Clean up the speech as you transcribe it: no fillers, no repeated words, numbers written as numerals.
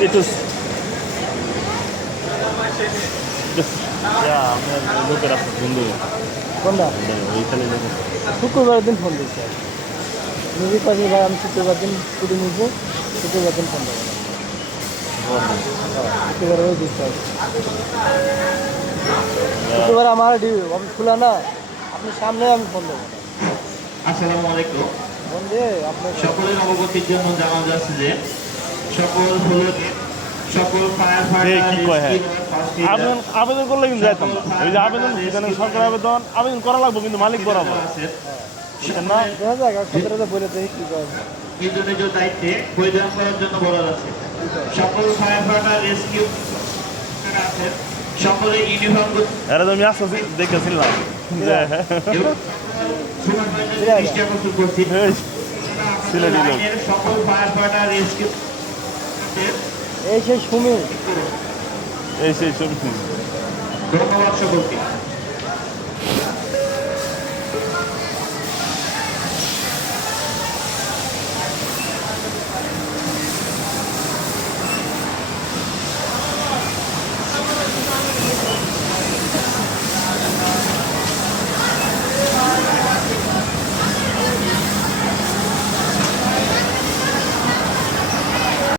It is. আমি লোকের আপনার বন্ধু কোনটা ওইখানে শুক্রবার দিন ফোন দিচ্ছে নিজে কাজে ভাই আমি শুক্রবার দিন ছুটি নিবো শুক্রবার দিন ফোন দেবো শুক্রবার ওই দিচ্ছে শুক্রবার আমার অফিস খোলা না আপনি সামনে আমি ফোন দেবো আসসালামু আলাইকুম। ফোন দিয়ে আপনার সকলের অবগতির জন্য জানা যাচ্ছে যে সকল ফায়ার আবেদন আবেদন করলে কিন্তু যাইতাম না ওই যে আবেদন সরকার আবেদন করা লাগবে কিন্তু মালিক বরাবর না বলে দেখি কি করে নিজ নিজ দায়িত্বে পরিধান করার জন্য বলা যাচ্ছে। সকল ফায়ার ফাইটার রেস্কিউ আছেন সকলে ইউনিফর্ম এরা তো আমি আসতে দেখেছিলাম সকল ফায়ার ফাইটার রেস্কিউ এই সেই সুমি এই সেই ছবি ধন্যবাদ সকলকে।